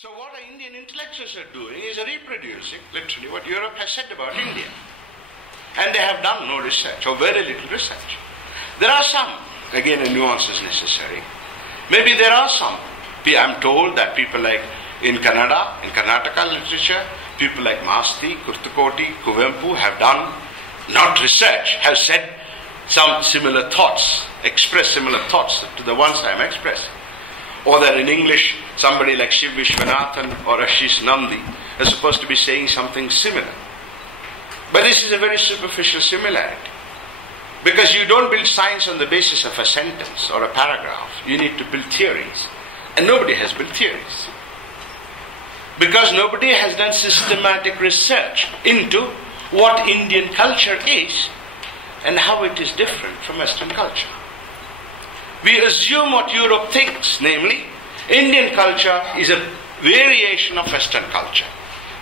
So what our Indian intellectuals are doing is reproducing literally what Europe has said about India. And they have done no research, or very little research. There are some, again a nuance is necessary. Maybe there are some. I'm told that people like in Kannada, in Karnataka literature, people like Masti, Kurtukoti, Kuvempu have done, not research, have said some similar thoughts, expressed similar thoughts to the ones I am expressing. Or that in English, somebody like Shiv Vishwanathan or Ashish Nandi is supposed to be saying something similar. But this is a very superficial similarity. Because you don't build science on the basis of a sentence or a paragraph. You need to build theories. And nobody has built theories. Because nobody has done systematic research into what Indian culture is and how it is different from Western culture. We assume what Europe thinks, namely, Indian culture is a variation of Western culture.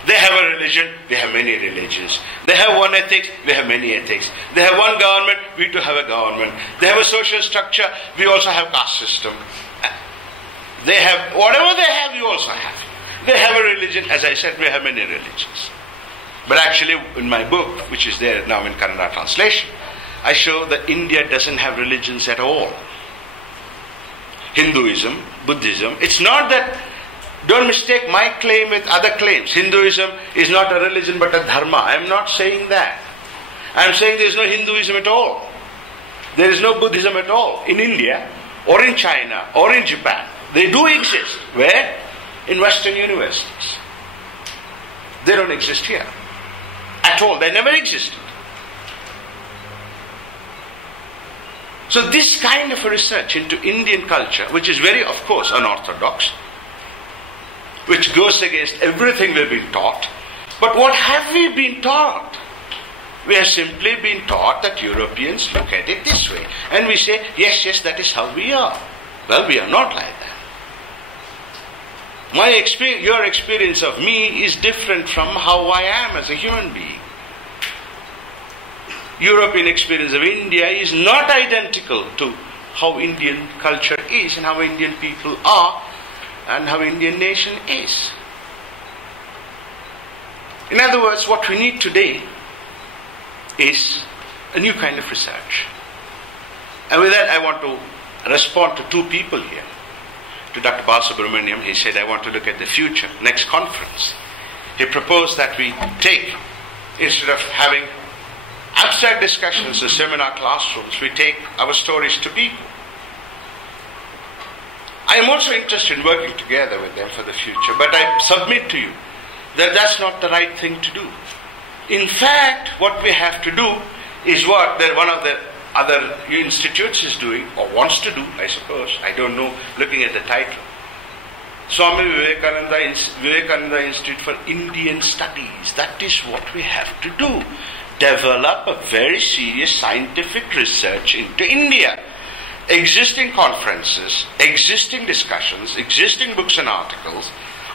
They have a religion, we have many religions. They have one ethics, we have many ethics. They have one government, we too have a government. They have a social structure, we also have caste system. They have, whatever they have, we also have. They have a religion, as I said, we have many religions. But actually, in my book, which is there now in Kannada translation, I show that India doesn't have religions at all. Hinduism, Buddhism, it's not that, don't mistake my claim with other claims. Hinduism is not a religion but a dharma. I am not saying that. I am saying there is no Hinduism at all. There is no Buddhism at all in India or in China or in Japan. They do exist. Where? In Western universities. They don't exist here at all. They never existed. So this kind of a research into Indian culture, which is very, of course, unorthodox, which goes against everything we've been taught. But what have we been taught? We have simply been taught that Europeans look at it this way. And we say, yes, that is how we are. Well, we are not like that. Your experience of me is different from how I am as a human being. European experience of India is not identical to how Indian culture is and how Indian people are and how Indian nation is. In other words, what we need today is a new kind of research. And with that, I want to respond to two people here. To Dr. Balu, he said, I want to look at the future, next conference. He proposed that we take, instead of having abstract discussions in seminar classrooms, we take our stories to people. I am also interested in working together with them for the future, but I submit to you that that's not the right thing to do. In fact, what we have to do is what one of the other institutes is doing, or wants to do, I suppose. I don't know, looking at the title. Swami Vivekananda Institute for Indian Studies. That is what we have to do. Develop a very serious scientific research into India. Existing conferences, existing discussions, existing books and articles,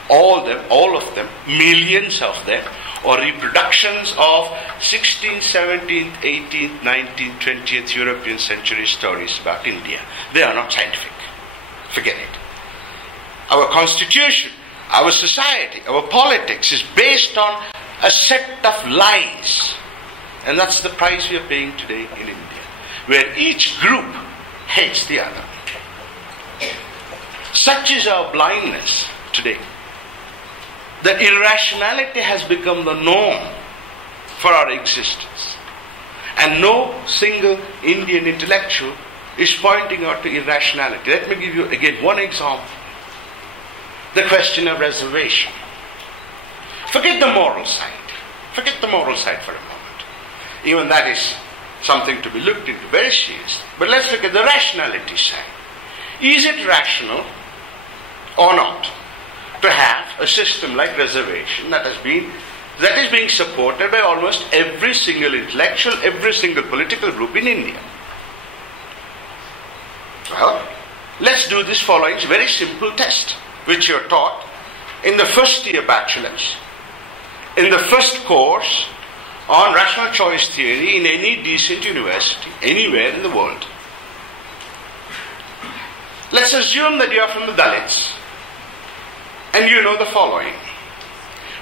all of them, millions of them, or reproductions of 16th, 17th, 18th, 19th, 20th European century stories about India. They are not scientific. Forget it. Our constitution, our society, our politics is based on a set of lies. And that's the price we are paying today in India, where each group hates the other. Such is our blindness today, that irrationality has become the norm for our existence. And no single Indian intellectual is pointing out to irrationality. Let me give you again one example. The question of reservation. Forget the moral side. Forget the moral side for a moment. Even that is something to be looked into very seriously. But let's look at the rationality side. Is it rational or not to have a system like reservation that is being supported by almost every single intellectual, every single political group in India? Well, let's do this following very simple test, which you're taught in the first year bachelor's, in the first course on rational choice theory in any decent university, anywhere in the world. Let's assume that you are from the Dalits And you know the following.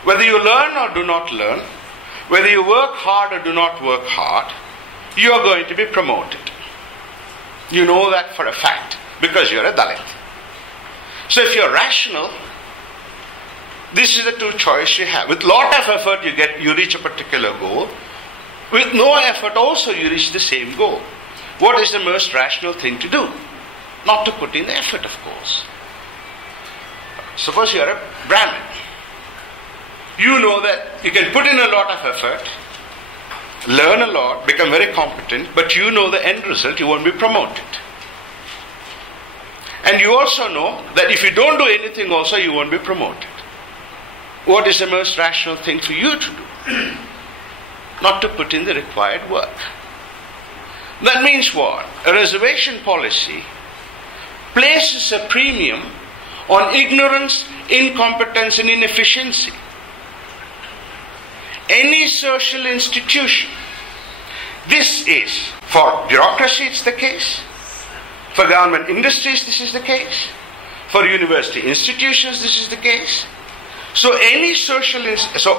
Whether you learn or do not learn, whether you work hard or do not work hard, you are going to be promoted. You know that for a fact because you're a Dalit. So if you're rational, this is the two choices you have. With lot of effort you reach a particular goal. With no effort also you reach the same goal. What is the most rational thing to do? Not to put in the effort, of course. Suppose you are a Brahmin. You know that you can put in a lot of effort, learn a lot, become very competent, but you know the end result, you won't be promoted. And you also know that if you don't do anything also, you won't be promoted. What is the most rational thing for you to do? Not to put in the required work. That means what? A reservation policy places a premium on ignorance, incompetence and inefficiency. Any social institution, this is, for bureaucracy it's the case, for government industries this is the case, for university institutions this is the case. So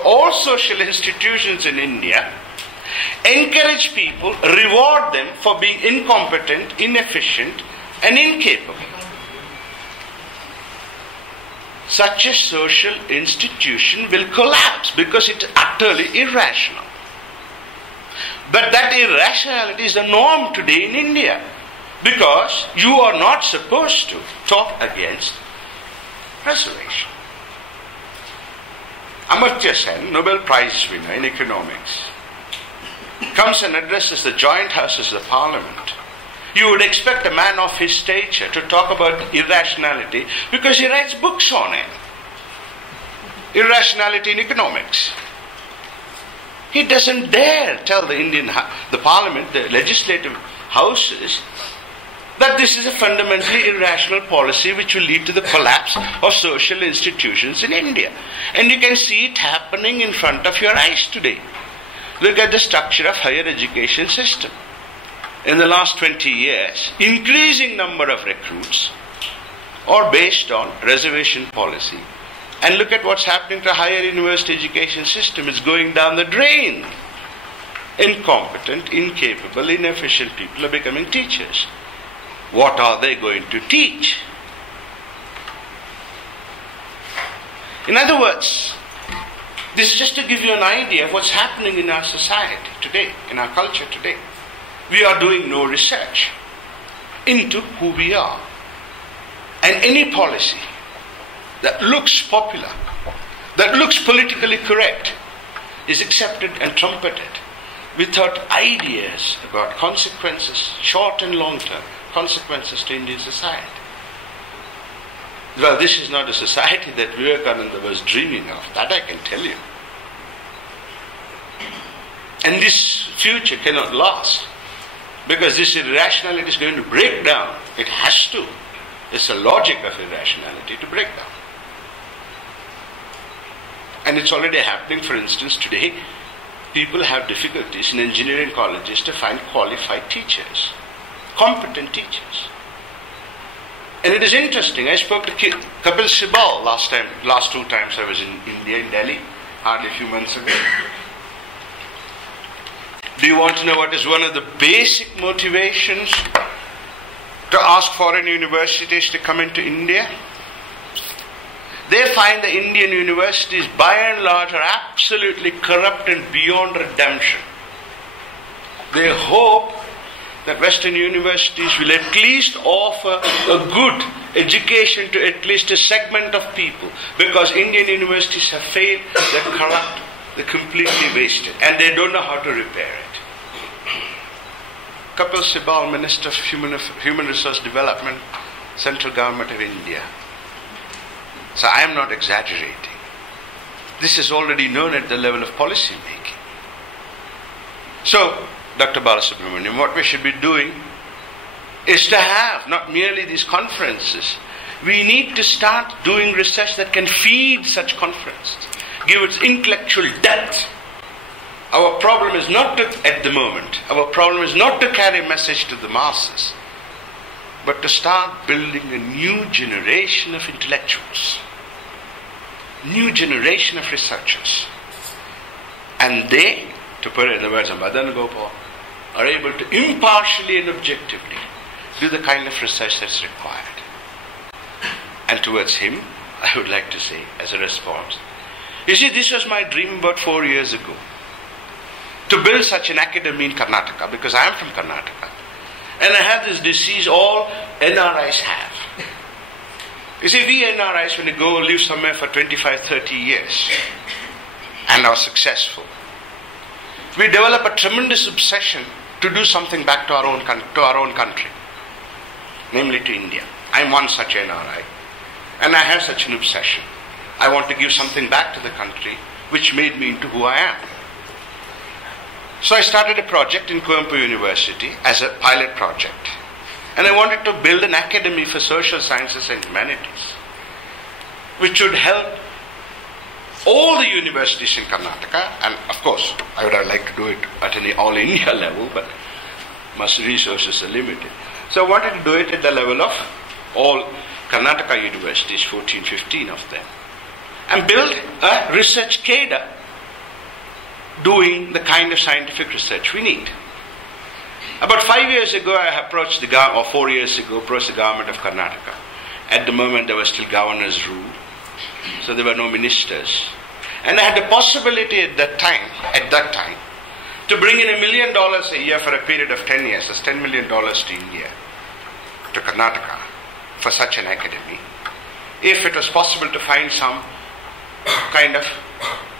all social institutions in India encourage people, reward them for being incompetent, inefficient and incapable. Such a social institution will collapse because it is utterly irrational. But that irrationality is the norm today in India, because you are not supposed to talk against reservation. Amartya Sen, Nobel Prize winner in economics, comes and addresses the joint houses of the parliament. You would expect a man of his stature to talk about irrationality because he writes books on it. Irrationality in economics. He doesn't dare tell the parliament, the legislative houses, that this is a fundamentally irrational policy which will lead to the collapse of social institutions in India. And you can see it happening in front of your eyes today. Look at the structure of higher education system. In the last 20 years, increasing number of recruits are based on reservation policy. And look at what's happening to higher university education system. It's going down the drain. Incompetent, incapable, inefficient people are becoming teachers. What are they going to teach? In other words, this is just to give you an idea of what's happening in our society today, in our culture today. We are doing no research into who we are. And any policy that looks popular, that looks politically correct, is accepted and trumpeted without ideas about consequences, short and long term consequences to Indian society. Well, this is not a society that Vivekananda was dreaming of, that I can tell you. And this future cannot last, because this irrationality is going to break down. It has to. It's the logic of irrationality to break down. And it's already happening. For instance, today, people have difficulties in engineering colleges to find qualified teachers, competent teachers. And it is interesting. I spoke to Kapil Sibal last two times I was in India, in Delhi, hardly a few months ago. Do you want to know what is one of the basic motivations to ask foreign universities to come into India? They find the Indian universities by and large are absolutely corrupt and beyond redemption. They hope that Western universities will at least offer a good education to at least a segment of people, because Indian universities have failed, they're corrupt, they're completely wasted, and they don't know how to repair it. Kapil Sibal, Minister of Human Resource Development, Central Government of India. So I am not exaggerating. This is already known at the level of policy making. So, Dr. Balasubramaniam, what we should be doing is to have not merely these conferences. We need to start doing research that can feed such conferences, give it intellectual depth. Our problem is not to, at the moment, our problem is not to carry a message to the masses, but to start building a new generation of intellectuals. new generation of researchers. And they, to put it in the words of Madan Gopal, are able to impartially and objectively do the kind of research that's required. And towards him, I would like to say, as a response, you see, this was my dream about 4 years ago, to build such an academy in Karnataka, because I am from Karnataka. And I have this disease all NRIs have. You see, we NRIs, when you go live somewhere for 25, 30 years and are successful, we develop a tremendous obsession to do something back to our own country, namely to India. I'm one such NRI, and I have such an obsession. I want to give something back to the country which made me into who I am. So I started a project in Coimbatore University as a pilot project. And I wanted to build an academy for social sciences and humanities, which would help all the universities in Karnataka, and of course, I would have liked to do it at an all India level, but my resources are limited. So I wanted to do it at the level of all Karnataka universities, 14, 15 of them, and build a research cadre doing the kind of scientific research we need. About 5 years ago, I approached the government, or 4 years ago, approached the government of Karnataka. At the moment, there was still governor's rule, so there were no ministers. And I had the possibility at that time, to bring in $1 million a year for a period of 10 years. That's $10 million to India, to Karnataka, for such an academy, if it was possible to find some kind of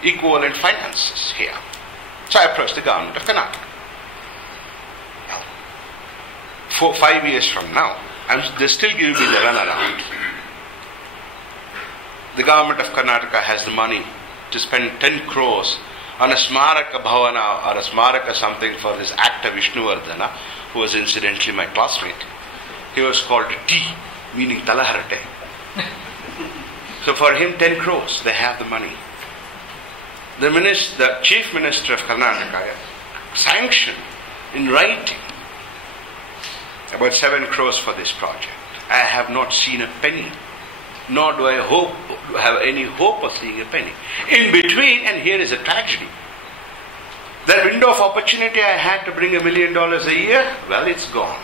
equivalent finances here. So I approached the government of Karnataka. 5 years from now, they still give me the runaround. The government of Karnataka has the money to spend 10 crores on a Smaraka Bhavana or a Smaraka something for this actor Vishnuvardhana, who was incidentally my classmate. He was called T, meaning Talaharate. So for him, 10 crores, they have the money. The chief minister of Karnataka sanctioned in writing about 7 crores for this project. I have not seen a penny, nor do I have any hope of seeing a penny. In between, and here is a tragedy, that window of opportunity I had to bring $1 million a year, well, it's gone.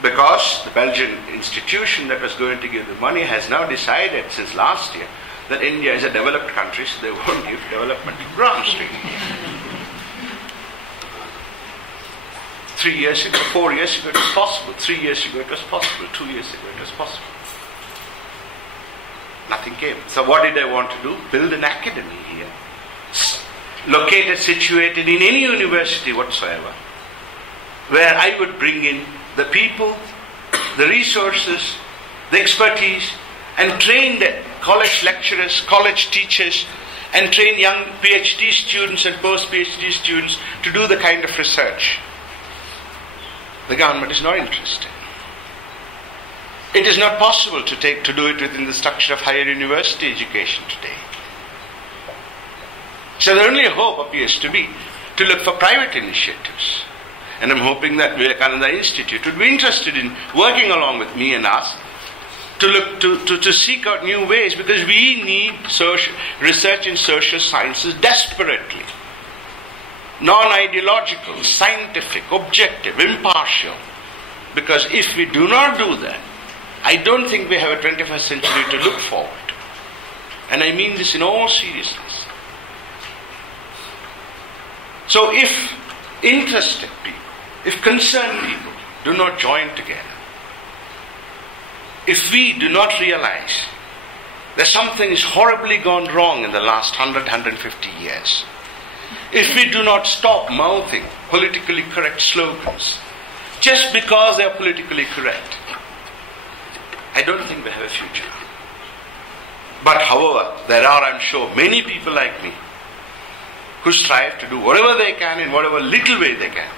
Because the Belgian institution that was going to give the money has now decided since last year that India is a developed country, so they won't give developmental grants to India. 3 years ago, 4 years ago it was possible. 3 years ago it was possible. 2 years ago it was possible. Nothing came. So what did I want to do? Build an academy here, located, situated in any university whatsoever, where I would bring in the people, the resources, the expertise, and train the college lecturers, college teachers, and train young PhD students and post-PhD students to do the kind of research. The government is not interested. It is not possible to do it within the structure of higher university education today. So the only hope appears to be to look for private initiatives. And I'm hoping that Vivekananda Institute would be interested in working along with me and us to look to seek out new ways, because we need research in social sciences desperately. Non-ideological, scientific, objective, impartial. Because if we do not do that, I don't think we have a 21st century to look forward to. And I mean this in all seriousness. So if interested people, if concerned people do not join together, if we do not realize that something is horribly gone wrong in the last 100, 150 years, if we do not stop mouthing politically correct slogans just because they are politically correct, I don't think we have a future. But however, there are, I'm sure, many people like me who strive to do whatever they can in whatever little way they can.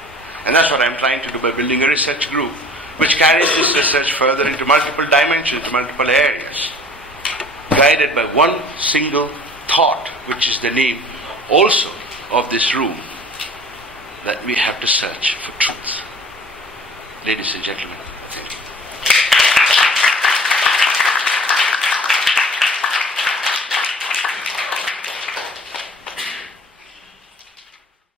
And that's what I'm trying to do by building a research group which carries this research further into multiple dimensions, into multiple areas, guided by one single thought, which is the name also of this room, that we have to search for truth. Ladies and gentlemen,